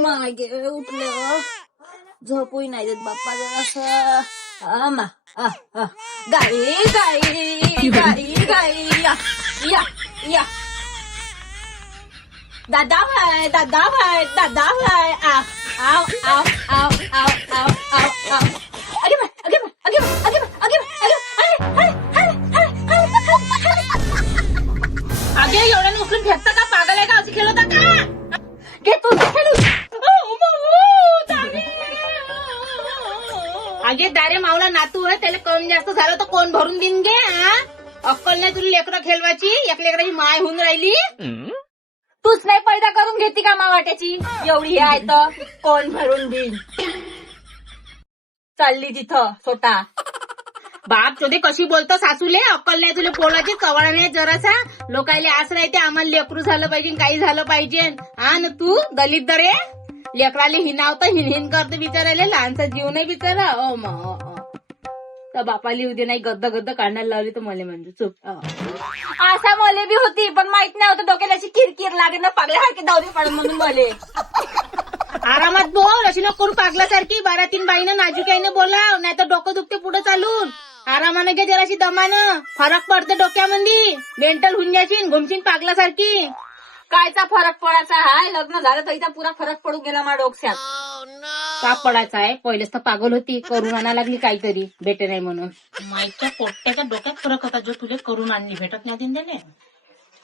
मागे उठलं, झोपूही नाही देत बाप्पा जरासं. आमा गाई गाई गाई गाई या या या दादा भाई दादा भाई दादा भाई आओ आओ आओ आओ आओ आओ आओ आओ आगे बढ़ आगे बढ़ आगे बढ़ आगे बढ़ आगे बढ़ आगे एवढ्याने उचलून फेकता का? पागल आहे का? अशी खेळवता का? घे तू खेळू. आगे दारे मावला नातू आहे, त्याला कमी जास्त झालं तर कोण भरून देईन गे? अक्कल नाही तुला लेकरं खेळवायची? एक लेकराची माय होऊन राहिली. तूच नाही पैदा करून घेती का मावाट्याची? एवढी हे आहे तर कोण भरून देईन? चालली तिथं स्वतः. बाप चोदे कशी बोलतो सासूले? अक्कल नाही तुला पोळाची कवाळा नाही जरासा. लोकायले आस राहते आम्हाला लेकरू झालं पाहिजे, काही झालं पाहिजे. हा ना तू दलित दरे लेकराले हिनावतं हिन करतं बिचारायला. लहानसा जीव नाही बिचारा. ओ मा तर बापाली उद्या नाही गद्द गद्द काढायला लावली तर मले म्हणजे चुप. असा मले बी होती पण माहित नाही होतं डोक्याला अशी किरकिर लागे ना पागल्यासारखी दावरी पाडून म्हणून मले. आरामात बोल, अशी नको करू पागल्यासारखी. 12-3 बाईनं नाजुक्याने बोलाव, नाही तर डोकं दुखते पुढे चालून. आरामानं घे जराशी दमानं. फरक पडते डोक्यामध्ये. मेंटल होऊन जाशील, घुमशील पागल्यासारखी. कायचा फरक पडायचा हाय? लग्न झालं तरीचा पुरा फरक पडून गेला माझ्या डोक्यात. का पडायचा आहे? पहिलेच तर पागल होती, करून आणा लागली काहीतरी भेटे नाही म्हणून. माईच्या पोट्याच्या डोक्यात फरक होता जो तुझे करून आणली, भेटत नाही दिन दिले.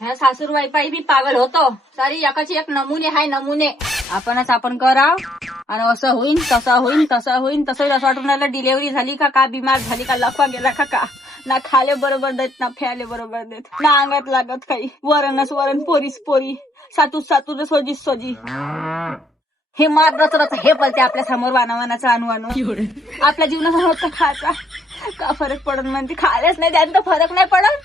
ह्या सासूरबाई पायी बी पागल होतो. सारी एकाची एक नमुने हाय नमुने. आपणच आपण कराव आणि असं होईन तसं होईन तसं होईन तसं असं वाटून राहिलं डिलेव्हरी झाली का बिमार झाली का लफा गेला का ना खाले बरोबर देत ना फ्याले बरोबर देत ना अंगात लागत काही. वरणच वरण पोरीस पोरी सातूच सातूच सोजीस सोजी. हे मार रच रच हे पलते आपल्या समोर वानावानाचा अनुवानो. आपल्या जीवनात खायचा का फरक पडत म्हणते? खायलाच नाही त्यानंतर फरक नाही पडत.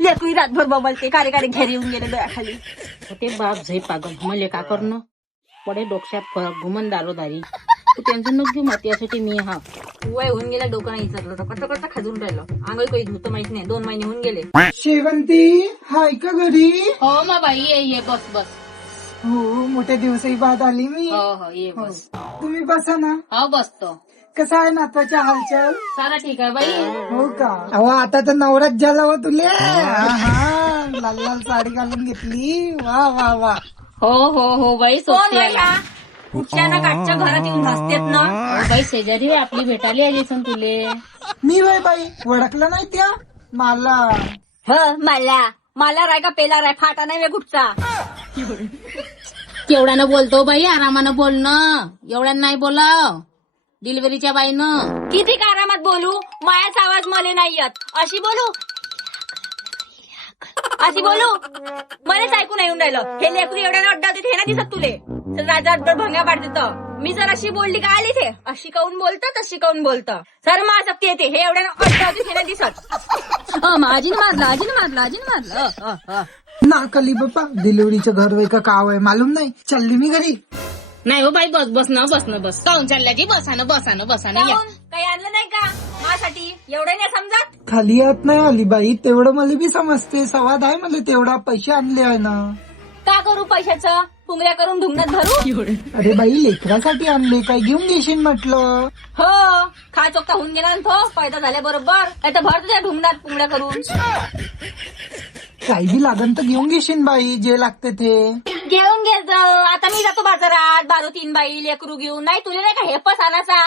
लेकरी रातभर बबलते कारे कारे घेरी येऊन गेले डोळ्याखाली. ते बाप झै पागल मले का करणं पडे डोक्यात फरक घुमन दारोदारी. तू टेन्शन नको घेऊ माती यासाठी मी हा वय होऊन गेला डोकं नाही विचारलं तर कट कट खाजून राहिलं. आंघोळ काही धुतं माहित नाही. 2 महिने होऊन गेले. शेवंती हाय का घरी? हो मा बाई ये बस बस. हो मोठ्या दिवसाही बाद आली मी. हो ये बस. तुम्ही बसा ना. हो बसतो. कसा आहे नातवाच्या हालचाल? सारा ठीक आहे बाई. हो का? अहो आता तर नवराच झाला हो तुले. लाल लाल साडी घालून घेतली. वा वा वा. हो बाई. सोबती कुठल्या ना काठच्या घरात येऊन भासतेत ना. बाई शेजारी आपली भेटायला आली सण तुले. मी वय बाई ओळखलं नाही त्या मला. मला राय का पेला राय फाटा नाही गुटचा. केवढ्यानं बोलतो बाई? आरामानं बोलणं. एवढ्यानं नाही बोलाव डिलिव्हरीच्या बाईनं. किती आरामात बोलू? मायाचा आवाज मले नाही येत. अशी बोलू मलाच ऐकून नाही येऊन राहिलं. हे लेकरू एवढ्यानं अड्डा होते हे ना दिसत तुले? राजा भंगा पाडते तर मी जर अशी बोलली का आली ते अशी काऊन बोलतं तशी काऊन बोलतं. सर मा सक्ती येते हे एवढ्यानं अड्डा होते हे ना दिसत. आजीनं मारलं. नाकली बाप्पा डिलिव्हरीचं घर वय का काव आहे मालूम नाही. चालली मी घरी. नाही हो बाई बस काऊन चालल्याची? बसानं या. काही आणलं नाही का माझ्यासाठी? एवढं नाही समजत? खाली येत नाही आली बाई तेवढं मला बी समजते. सवाद आहे मला तेवढा. पैसे आणले आहे ना. का करू पैशाचं? पुंगऱ्या करून ढुंगणात भरू? अरे बाई लेकरासाठी आणले काय घेऊन घेशील म्हटलं. हो खा चोखता होऊन गेला ना तो पैदा झाल्या बरोबर. नाही तर भर तुझ्या ढुंगणात पुंगऱ्या करून. काही बी लागन तर घेऊन घेशील बाई जे लागते ते. घेऊन घे जाऊ. आता मी जातो बाजारात 12-3 बाई लेकरू घेऊन. नाही तुला नाही का हे पस आणायचा?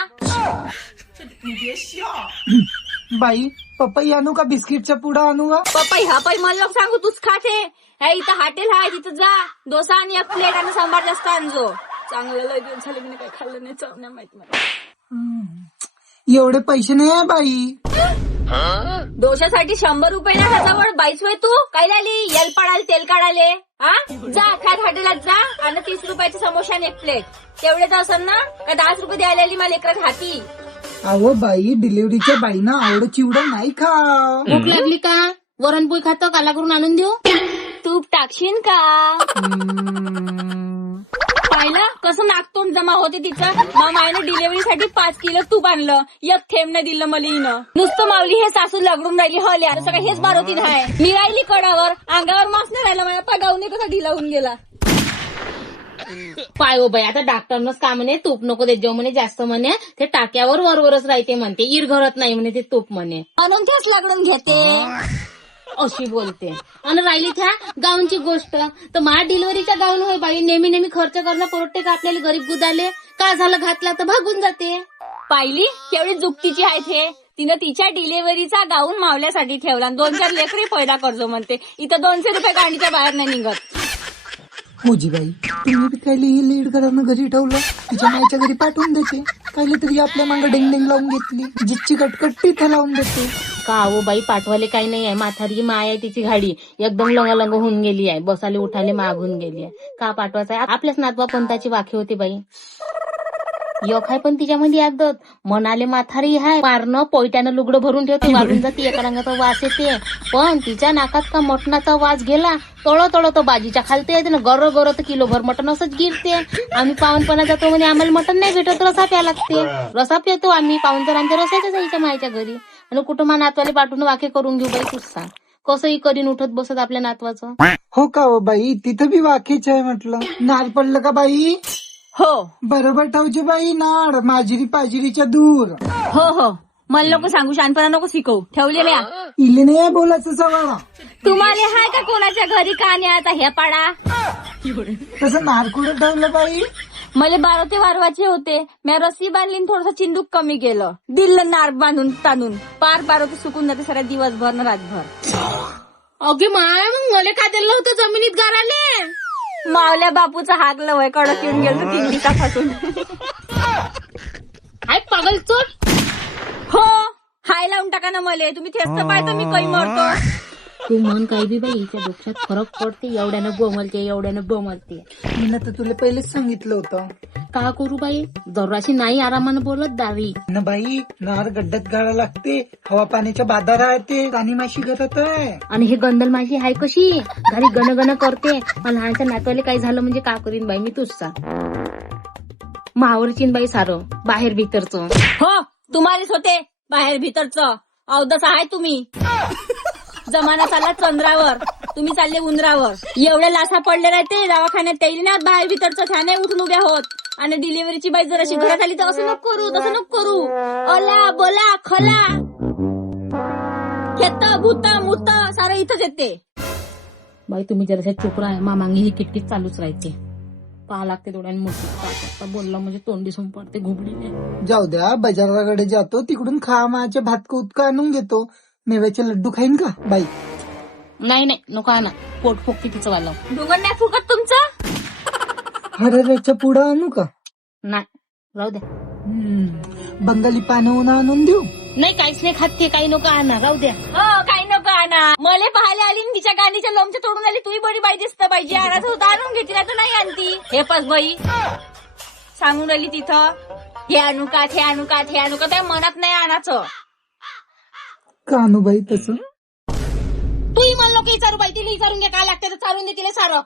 बाई पपई आणू का बिस्किटचा पुडा आणू का? पपई हा पै मला लोक सांगू तूच खाते. हे इथं हॉटेल आहे तिथं जा. डोसा आणि 1 प्लेट आणि सांबार जास्त आणजो. चांगलं लय दिवस झाले मी काही खाल्लं नाही. चव नाही माहित मला. एवढे पैसे नाही आहे बाई. डोशासाठी 100 रुपये ना त्याच्यावर. बाईच होय तू काय आली येल पडाले तेल काढाले? हा जा खात हॉटेलात जा आणि 30 रुपयाचे समोसा आणि 1 प्लेट. तेवढेच असेल ना का 10 रुपये द्यायला आली मला लेकरात हाती. अहो बाई डिलिव्हरीच्या बाईना आवड चिवडं नाही खा. भूक लागली का? वरणपोळी खातो काला करून आणून देऊ? तूप टाकशील का? पाहिलं कसं नाकतोंड जमा होते तिचं. मग मायने डिलिव्हरीसाठी 5 किलो तूप आणलं, एक थेंब नाही दिलं मला हिनं. नुसतं माऊली हे सासू लगडून राहिली हल्या, सगळं हेच बारोतीन आहे. मी राहिली कडावर, अंगावर मास्क नाही राहिला, माझ्या पगावने कसा ढिला होऊन गेला. पाय हो बाई, आता डॉक्टरनंच का म्हणे तूप नको देत जाऊ म्हणे, जास्त म्हणे ते टाक्यावर वरवरच राहते म्हणते, इर घरत नाही म्हणे ते तूप म्हणे, म्हणून तेच लगडून घेते. अशी बोलते. आणि राहिली त्या गाऊनची गोष्ट, तर मा डिलिव्हरीच्या गाऊन होय बाई, नेहमी नेहमी खर्च करणं परवडते का आपल्याला? गरीब गुदाले का झालं घातला तर भागून जाते. पाहिली केवढी जुक्तीची आहे ते. तिनं तिच्या डिलिव्हरीचा गाऊन मावल्यासाठी ठेवला, 2-4 लेकरी पैदा करतो म्हणते. इथं 200 रुपये गाडीच्या बाहेर नाही निघत. मोजीबाई, तुम्ही बी काय लीड घरानं घरी ठेवलं, तिच्या मायच्या घरी पाठवून देते. कायले तरी आपल्या मागं डेंग लावून घेतली, जितची कटकट तिथं लावून देते. का हो बाई, पाठवाले काही नाही आहे. म्हातारी माय आहे, तिची गाडी एकदम लंग होऊन गेली आहे, बसाले उठाले मागून गेली आहे. का पाठवायचं आहे? आपल्याच नातवा पंताची वाखी होती बाई. एक आहे पण तिच्यामध्ये आदत, म्हणाले म्हातारी हाय, पारणं पोयट्यानं लुगडं भरून ठेवते, वाढून जाते, एका रंगाचा वास येते. पण तिच्या नाकात का मटणाचा वास गेला, तळ तो बाजीच्या खालते येते ना, गर तर किलोभर मटण असंच गिरते. आम्ही पाहुणपणा जातो म्हणे, आम्हाला मटण नाही भेटत, रसा प्या लागते. रसा पितो आम्ही, पाहुण तर आमच्या रसायच्याच आईच्या मायच्या घरी. आणि कुटुंबा नातवाले पाठवून वाखे करून घेऊ बाई, तूच सांग कसंही करीन उठत बसत आपल्या नातवाचं. हो का हो बाई, तिथं बी वाकेच आहे म्हटलं. नार पडलं का बाई? हो बरोबर ठेवचे बाई, नाड माजिरी पाजिरीच्या दूर. हो हो, मला नको सांगू, शानपणा नको शिकवू. ठेवलेल्या इले नाही बोलायचं सवारा. तुम्हाला हाय का कोणाच्या घरी का न्यायचा हे पाडा? तसं नार कुठं ठेवलं बाई? मला 12 ते वारवाचे होते, मी रस्सी बांधली, थोडस चिंदूक कमी केलं, दिलं नार बांधून ताणून, पार होते, सुकून जाते साऱ्या दिवसभर न रातभर. अगे माय, मग मला का दिलं होतं जमिनीत गाराले? मावल्या बापूचं हागलं वय, कडक येऊन गेलं 3 दिवसापासून. हाय पागल चोट. हो, हाय लावून टाका ना मले, तुम्ही तेच तर पाहतो मी काही मरतो. तू मन काही बी बाई, हिच्या डोक्यात फरक पडते, एवढ्यानं बोमलते. मी तर तुला पहिलेच सांगितलं होतं. का करू बाई, जराशी नाही आरामानं बोलत दावी ना बाई, नार गड्ड्यात गाळा लागते, हवा पाण्याच्या बाधा राहते, राणी माशी घरात आहे. आणि हे गंदल माझी हाय कशी घरी गण करते. मला लहानच्या नातवाले काही झालं म्हणजे का करीन बाई मी, तूच सांग. मावरचीन बाई सारं बाहेर भीतरचं. हो, तुम्हालाच होते बाहेर भीतरचं, अवदस आहे तुम्ही. जमाना चालला चंद्रावर, तुम्ही चालले उंदरावर. एवढ्या लासा पडले राहते दवाखान्यात, त्याला ना बाहेर भीतरचं छान उठून उभ्या होत. आणि डिलिव्हरीची बाई जर अशी घरात आली तर असं नको करू, तसं नको करू. अला बोला खला खेत भूत मुत सारं इथंच येते. बाई तुम्ही जराशा चुप राहा, मामांगी ही किटकिट चालूच राहते. पाहा लागते डोळ्याने मोठी, बोलला म्हणजे तोंडी सोम पडते घुबडीने. जाऊ द्या, बाजाराकडे जातो, तिकडून खा माच्या भातका उतका आणून घेतो. मेव्याचे लड्डू खाईन का बाई? नाही नको आणा, पोट फोकते तिचं वाला. डोंगर नाही फुकट तुमचं. हरभऱ्याच्या पुढं आणू का? नाही, राहू द्या. बंगाली पानं आणून देऊ? नाही, काहीच नाही खात ते, काही नको आणा, राहू द्या. हो, काही नको आणा. मले पाहायला आली न तिच्या गांडीच्या लोमच्या तोडून आली, तुही बडी बाई दिसत पाहिजे. आणायचं होतं आणून घेतली, तर नाही आणती. हे पास बाई सांगून राहिली तिथं, हे आणू का, हे आणू का, हे आणू का, त्या मनात नाही आणायचं. का आणू बाई तसं? तूही मला लोक विचारू बाई, तिला विचारून घ्या काय लागते तर चालून दे तिला सारं.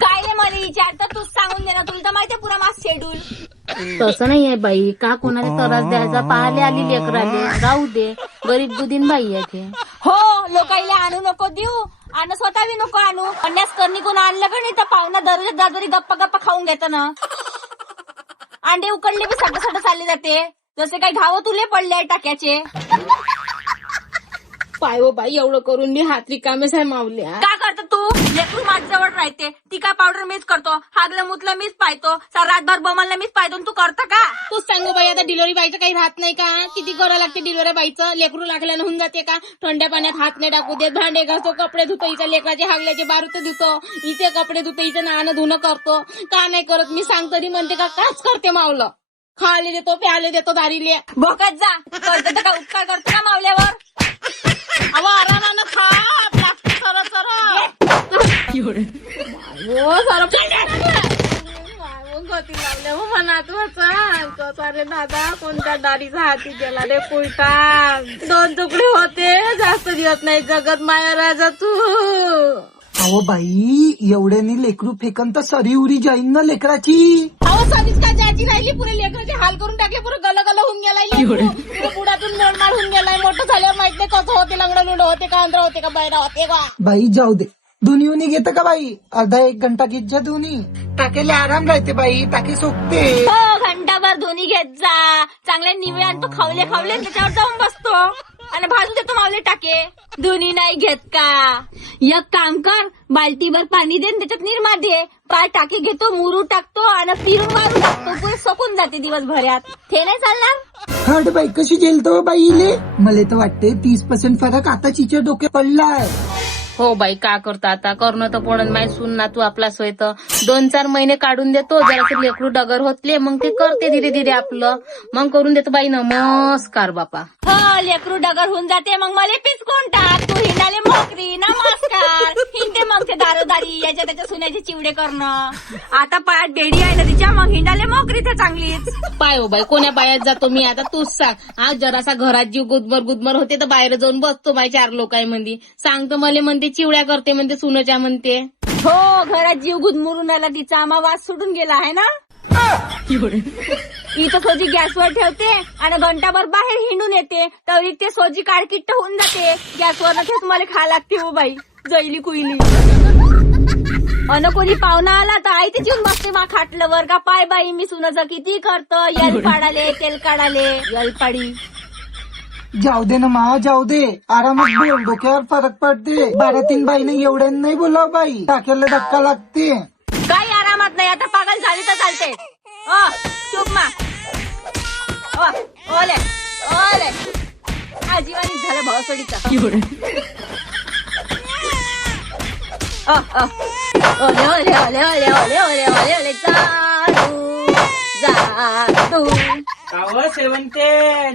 काय रे मला विचारतं, तूच सांगून दे ना, तुला तर माहितीये पुरा मास शेड्यूल. तसं नाही आहे बाई, का कोणाला त्रास द्यायचा, पाहायला आली लेकराले, राहू दे, गरीब गुदीन बाई आहे ते. हो, लोकाईला आणू नको देऊ, आणि स्वतः बी नको आणू. अन्यास करणी कोण आणलं का नाही तर पाहुणा दररोज दादरी गप्पा खाऊन घेतं ना. अंडे उकडले बी सट चालले जाते, जसे काही घाव तुले पडले टाक्याचे. पाय हो बाई, एवढं करून मी हात रिकामेच आहे मावल्या. का करतो तू? लेकरू माझ्याजवळ राहते, टिका पावडर मीच करतो, हागलं मुतलं मीच पाहतो, रातभर बमलला मीच पाहतो, तू करता का? तूच सांगू बाई, आता डिलिव्हरी बाईचं काही राहत नाही का? किती करावं लागते डिलिव्हरी बाईचं? लेकरू लागल्यानं होऊन जाते का? थंड्या पाण्यात हात नाही टाकू देत, भांडे घासतो, कपडे धुतो, हिच्या लेकराचे हागल्याचे बारूत धुतो, इथे कपडे धुतो, हिचं नाणं धुणं करतो. का नाही करत मी सांग तरी म्हणते का? काच करते मावलं. खायला देतो, प्यायला देतो, दारीले. भोकत जा, करतो का उपकार करतो का मावल्यावर? अहो आरामानं खा, लागते सरळ गती लावल्या मनात वाचा. अरे दादा, कोणत्या दारीचा हाती गेला रे पुलटा. 2 तुकडे होते, जास्त दिवस नाही जगत माया राजा तू. अहो बाई एवढ्यानी लेकरू फेकन तर सरी उरी जाईन ना लेकराची. अहो सरीच का ज्याची राहिली पुरे लेकराचे हाल करून टाकले, पुरे गल होऊन गेलाय लेकरू. पुरे बुडातून मोडमाड होऊन गेलाय. मोठं झाल्यावर माहित नाही कसं होते, लंगडं लुंड होते का, आंध्र होते का, बैरा होते का. बाई जाऊ दे, दोन्ही उनी घेतं का बाई? अर्धा 1 घंटा घेत जा दोन्ही, टाकेले आराम राहते बाई, टाके सोकते. हो घंटाभर धुनी घेत जा, चांगल्या निवळे आणतो, खावले त्याच्यावर जाऊन बसतो आणि भाजू देतो मावले टाके. धुनी नाही घेत का? एक काम कर, बाल्टीभर पाणी दे, त्याच्यात निरमा दे, पाय टाके घेतो, मुरू टाकतो आणि फिरून मारून टाकतो, पुरे सकून जाते दिवसभरात. ते नाही चालणार. हट बाई कशी जेलतो बाईले. मला तर वाटते 30% फरक आता चिच्या डोक्यात पडलाय. हो बाई का करतो आता, करणं तर पडन. माय सून ना तू आपला सोय तर 2-4 महिने काढून देतो, जरा लेकरू डगर होतले, मग ते करते धीरे धीरे आपलं, मग करून देतो बाई. नमस्कार बापा. हो लेकरू डगर होऊन जाते, मग मला पिचकून टाक, तू हिंडाले मोकरी. नमस्कार. हिंडते मग ते दारोदारी याच्या त्याच्या सुन्याचे चिवडे करणं. आता पायात बेडी आहे ना तिच्या, मग हिंडाले मोकरी ते चांगलीच. पाय हो बाई, कोण्या पायात जातो मी आता, तूच सांग. आज जरासा घरात जीव गुदमर होते तर बाहेर जाऊन बसतो बाई 4 लोकांमध्ये. सांगतो मला म्हणते चिवड्या करते, म्हणते सुनच्या म्हणते. हो घरात जीव गुदमुरून आला तिचा, आम्हा वास सुटून गेला आहे ना. इथं सोजी गॅसवर ठेवते आणि घंटाभर बाहेर हिंडून येते, तर ते सोजी काळकिट्ट होऊन जाते. गॅसवर तेच मला खा लागते हो बाई, जैली कुईली. अन कोणी पाहुणा आला तर आई तिची येऊन बसते मा खाटलं वर का. पाय बाई मी सुनाचं किती करतो, यल पाडाले तेल काढाले, यल पाडी. जाऊ दे ना मा, जाऊ दे, आरामात बोल, डोक्यावर फरक पडते. 12-3 बाईने एवढ्या नाही बोलाव बाई, टाक्याला धक्का लागते. काही आरामात नाही, आता पागल झाली तर चालते. चुप मा. ओले ओले आजीवानी झालं भावसडीचा. ओले ओले ओले ओले ओले ओले ओले ओले जादू. आवाज सेवंते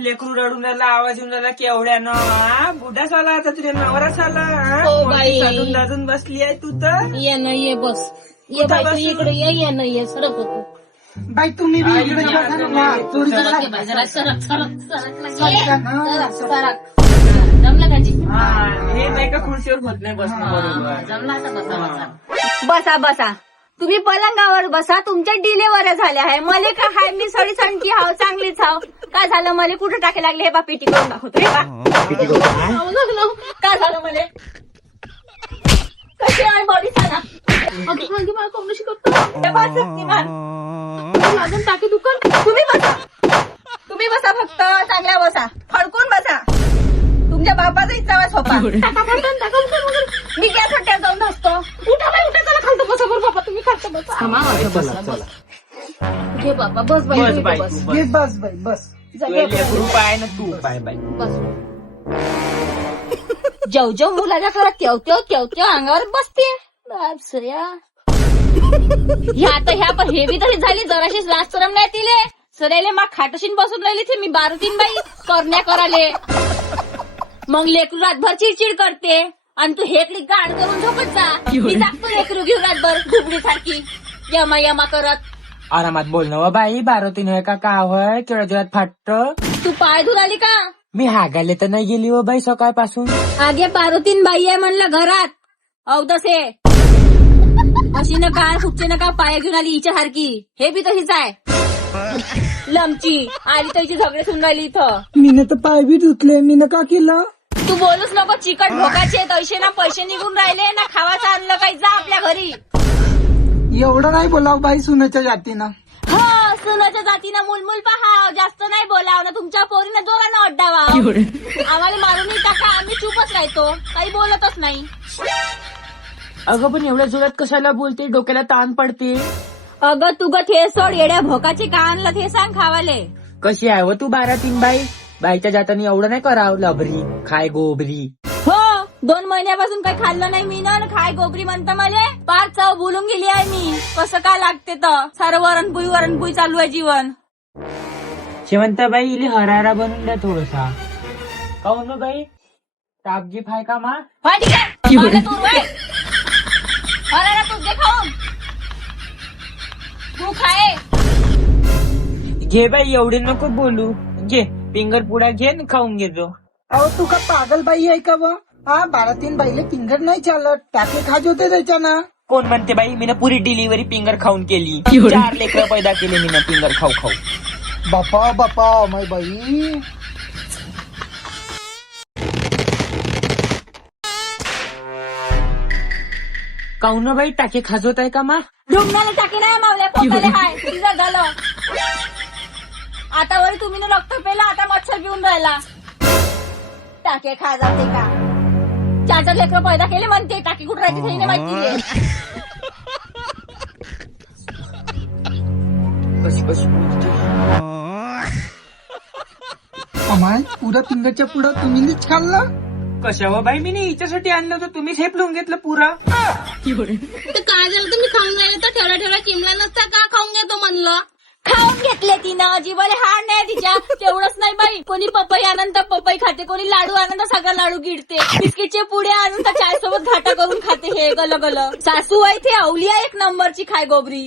लेकरू रडून राहिला, आवाज येऊन राहिला केवढ्यानं. बुडाच आला आता तुझ्या नवराच आला. हो बाई. साधून दाजून बसली आहे तू तर. ये ना ये बस, ये बाई तू इकडे ये ना ये, सरक होतो बाई तुम्ही बी इकडे बघा ना, थोडीशी सरक ये बाई, जरा सरक सरक सरक. सरक. जमलं का जी? हे नाही का खुर्चीवर होत नाही बसणं बरोबर. जमला आता बसा. बसा बसा, तुम्ही पलंगावर बसा, तुमच्या डिलेवऱ्या झाल्या आहे. मले काय हाय, मी सडी सणकी हाव, चांगलीच हाव. काय झालं मले, कुठे टाके लागले, हे बा पेटी करून दाखवतो. हे बा काय झालं मले, कशी आहे बॉडी सांगा. मला कोंबडीशी करतो हे बा शक्तिमान. लागून टाकी दुकान. तुम्ही बसा फक्त, चांगल्या बसा, फडकून बसा. तुमच्या बापाचा इच्छा सोपा. मी गॅस हट्ट्यात जाऊन बसतो. उठा बाई उठा, चला खालतो बसा बरं बाबा, तुम्ही खालतो बसा. घे बाबा बस बाई, बस तू बाई, बस. तू बस. ये बस बाई बस. लेकरू पाय ना तू पाय बाई. जेव मुलाच्या करत तेव अंगावर बसते. बापसया ह्या पण हेवी तरी झाली, जराशीच लाज शरम नाही तिले. सरायले मग खाटशीन बसून राहिली थे, मी 12-3 बाई करण्या कराले. मग लेकरू रातभर चिडचिड करते आणि तू हेकडी गाण करून झोपत जा. मी टाकतो लेकरू घेऊन रातभर घुबडी सारखी यमा करत. आरामात बोल ना बाई, 12-3 आहे का होय, केवढ्या दिवसात फाटत. तू पाय धुवून आली का? मी हागायला तर नाही गेली हो बाई सकाळपासून. आगे 12-3 बाई आहे म्हणलं घरात. अवदसे अशी नका खुपचे नका, पाया घेऊन आली हिच्या सारखी. हे बी तशीच आहे लमची. आली तशी झगडे सुन राहिली इथं. मीनं तर पाय बी धुतले, मीनं का केलं? तू बोलूच नको, चिकट भोकाचे तैसे ना पैसे निघून राहिले ना, खावाचं आणलं काही, जा आपल्या घरी. एवढं नाही बोलाव बाई सुनाच्या जातीनं. हो सुनाच्या जातीनं मुलमुल पहा, जास्त नाही बोलाव ना, तुमच्या पोरीनं जोरानं अड्डावा. आम्हाला मारूनही टाका, आम्ही चुपच राहतो, काही बोलतच नाही. अगं पण एवढ्या जोरात कशाला बोलते, डोक्याला ताण पडते. अगं तू ग थे सोड, येड्या भोकाचे का आणलं ते सांग खावाले. कशी आहे व तू 12-3 बाई? बाईच्या जातानी एवढं नाही करावं, लबरी खाय गोबरी. हो 2 महिन्यापासून काही खाल्लं नाही मी ना, खाय गोबरी म्हणता मला. पार चव बोलून गेली आहे मी, कसं काय लागते तर. सारं वरणपुई चालू आहे जीवन. शेवंताबाई इले हरारा बनवून द्या थोडसा. काऊन बाई, तापजी फाय का मा? हा ठीक आहे, मला तू वय. हरारा तू दे खाऊन, तू खाय. घे बाई, एवढे नको बोलू. घे फिंगर पुडा घे न खाऊन घेतो. अहो तू का पागल बाई आहे का व? हा 12-3 बाईले फिंगर नाही चालत, टाके खाज होते त्याच्यानं. कोण म्हणते बाई मी पुरी डिलिव्हरी पिंगर खाऊन केली. 4 लेकरं पैदा केले मी पिंगर खाऊ खाऊ. बापा बापा माय बाई. काऊन बाई टाके खाजवत आहे का मा? ढुंगणाला टाकी नाही मावल्या पोटाले हाय तुझं झालं. आता वरी तुम्ही ना रक्त पेला, आता मच्छर घेऊन राहिला. टाके खा जाते का? 4 लेकरं पैदा केले म्हणते, टाकी कुठं राहते ते नाही माहिती. कशी कशी बोलते. अमाय पुरा फिंगरच्या पुढं तुम्हीच खाल्ला. कशावर बाई मी हिच्यासाठी आणलं होतं, तुम्हीच हेपलून घेतलं पुरा. तर काय झालं तुम्ही खाऊन राहिले तर ठेवला ठेवला चिमला नसता का खाऊन घेतो म्हणलं. खाऊन घेतले तिनं, जीवाले हाड नाही तिच्या. तेवढंच नाही बाई, कोणी पपई आणून तर पपई खाते, कोणी लाडू आणून तर सगळं लाडू गिळते, बिस्किटचे पुढे आणून तर चाय सोबत घाटा करून खाते. हे गल गल सासू आहे ते अवलिया 1 नंबरची खाय गोबरी.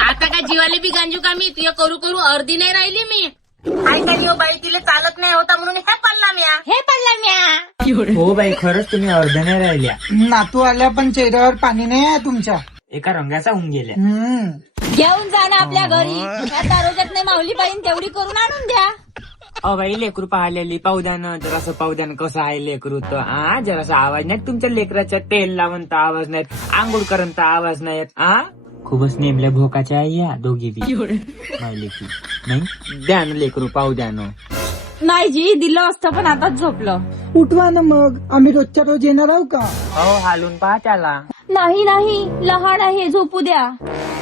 आता काय जीवाले बी गांजू का मी तुझ्या करू करू अर्धी नाही राहिली मी. ऐका बाई तिला चालत नाही होता म्हणून हे पडला म्या. हे पडला म्या. हो बाई खरंच तुम्ही अर्ध्या नाही राहिल्या. नातू आल्या पण चेहऱ्यावर पाणी नाही आहे तुमच्या. एका रंगाचा होऊन गेल्या. घेऊन जा ना आपल्या घरी. आता रोजात नाही माऊली पाहिजे तेवढी करून आणून द्या. अहो बाई लेकरू पाहिलेली पावद्यानं जरासं पावद्यानं कसं आहे लेकरू तर जरासा आवाज नाही तुमच्या लेकराच्या तेल लावून तर आवाज नाहीत, आंघोळ करून तर आवाज नाहीत. खूपच नेमल्या भोकाच्या आहे या दोघी बी माहिली की नाही. द्या ना लेकरू पाहू द्या ना. नाही जी दिलं असतं पण आताच झोपलं. उठवा ना मग, आम्ही रोजच्या रोज येणार आहोत का. हो हालून पहा त्याला. नाही नाही लहान आहे झोपू द्या.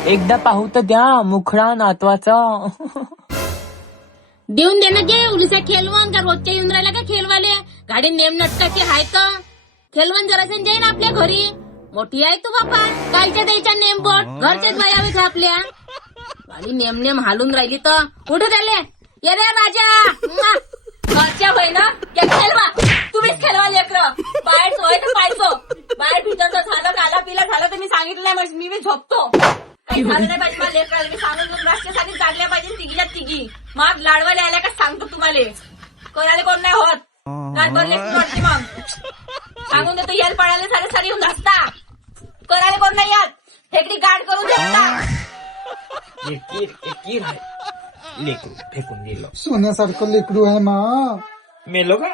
एकदा पाहू तर द्या मुखडा नातवाचा. देऊन दे ना गे उलसा खेळवण का रोजच्या येऊन राहिला का खेळवाले. गाडी नेम नटकाची हाय का खेळवण जरासं जाईन आपल्या घरी. मोठी आहे तू बापा, कालच्या द्यायच्या नेम बोट घरच्याच बायावे का आपल्या. गाडी नेम नेम हालून राहिली तर कुठे झाले. ये रे राजा म्वा. घरच्या होय ना खेळवा, तुम्हीच खेळवा लेकरं. बाहेर सोय तर पाहिजो. बाहेर भीतरचं झालं काला पिला झालं तर मी सांगितलं नाही, मी झोपतो. काही झालं नाही पाहिजे मला लेकराला. मी सांगून देऊन राष्ट्रासाठी जागल्या पाहिजे तिघीच्या तिघी. मग लाडवाले आल्या का सांगतो तुम्हाला. कोणाला कोण नाही होत. काय बोलले मग सांगून देतो. येल पडायला सारे सारी येऊन घासता. कोणाला कोण नाही यात. फेकडी गाड करून देता. लेकरू फेकून दिलं. सोन्यासारखं लेकरू आहे मा. मेलो का.